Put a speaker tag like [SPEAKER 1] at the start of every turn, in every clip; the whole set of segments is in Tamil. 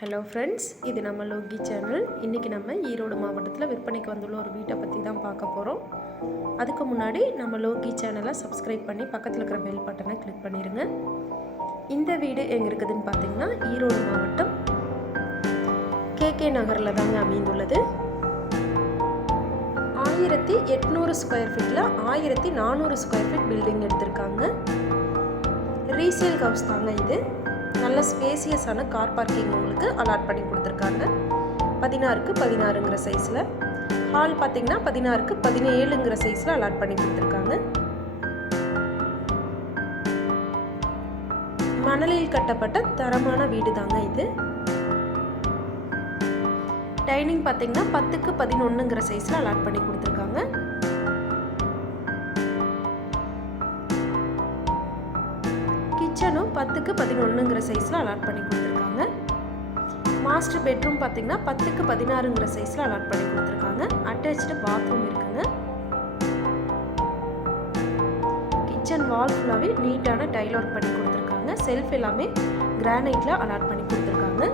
[SPEAKER 1] ஹலோ ஃப்ரெண்ட்ஸ் இது நம்ம லோகி சேனல் இன்றைக்கி நம்ம ஈரோடு மாவட்டத்தில் விற்பனைக்கு வந்துள்ள ஒரு வீட்டை பற்றி தான் பார்க்க போகிறோம் அதுக்கு முன்னாடி நம்ம லோகி சேனலை சப்ஸ்கிரைப் பண்ணி பக்கத்தில் இருக்கிற பெல் பட்டனை கிளிக் பண்ணிடுங்க இந்த வீடு எங்கே இருக்குதுன்னு பார்த்தீங்கன்னா ஈரோடு மாவட்டம் கேகே நகரில் தாங்க அமைந்துள்ளது. ஆயிரத்தி எட்நூறு ஸ்கொயர் ஃபீட்டில் ஆயிரத்தி நானூறு ஸ்கொயர் ஃபீட் பில்டிங் எடுத்திருக்காங்க. ரீசேல் ஹவுஸ் தாங்க இது. நல்ல ஸ்பேசியஸான கார் பார்க்கிங் உங்களுக்கு அலாட் பண்ணி கொடுத்துருக்காங்க. பதினாறுக்கு பதினாறுங்கிற சைஸில் ஹால் பார்த்தீங்கன்னா பதினாறுக்கு பதினேழுங்கிற சைஸில் அலாட் பண்ணி கொடுத்துருக்காங்க. மணலில் கட்டப்பட்ட தரமான வீடு தாங்க இது. டைனிங் பார்த்தீங்கன்னா பத்துக்கு பதினொன்றுங்கிற சைஸில் அலாட் பண்ணி கொடுத்துருக்காங்க. கிச்சனும் பத்துக்கு பதினொன்றுங்கிற சைஸில் அலாட் பண்ணி கொடுத்துருக்காங்க. மாஸ்டர் பெட்ரூம் பார்த்தீங்கன்னா பத்துக்கு பதினாறுங்கிற சைஸில் அலாட் பண்ணி கொடுத்துருக்காங்க. அட்டாச்சு பாத்ரூம் இருக்குங்க. கிச்சன் வால் ஃபுல்லாகவே நீட்டான டைல் ஒர்க் பண்ணி கொடுத்துருக்காங்க. செல்ஃப் எல்லாமே கிரானைட்டில் அலாட் பண்ணி கொடுத்துருக்காங்க.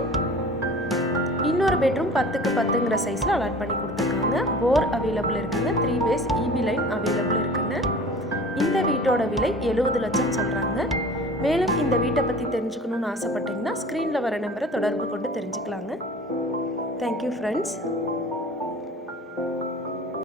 [SPEAKER 1] இன்னொரு பெட்ரூம் பத்துக்கு பத்துங்கிற சைஸில் அலாட் பண்ணி கொடுத்துருக்காங்க. போர் அவைலபிள் இருக்குங்க. Three phase EB line available இருக்குங்க. இந்த வீட்டோட விலை எழுபது லட்சம் சொல்கிறாங்க மேலும் இந்த வீட்டை பற்றி தெரிஞ்சுக்கணுன்னு ஆசைப்பட்டீங்கன்னா ஸ்க்ரீனில் வர நம்பரை தொடர்பு கொண்டு தெரிஞ்சுக்கலாங்க. Thank you friends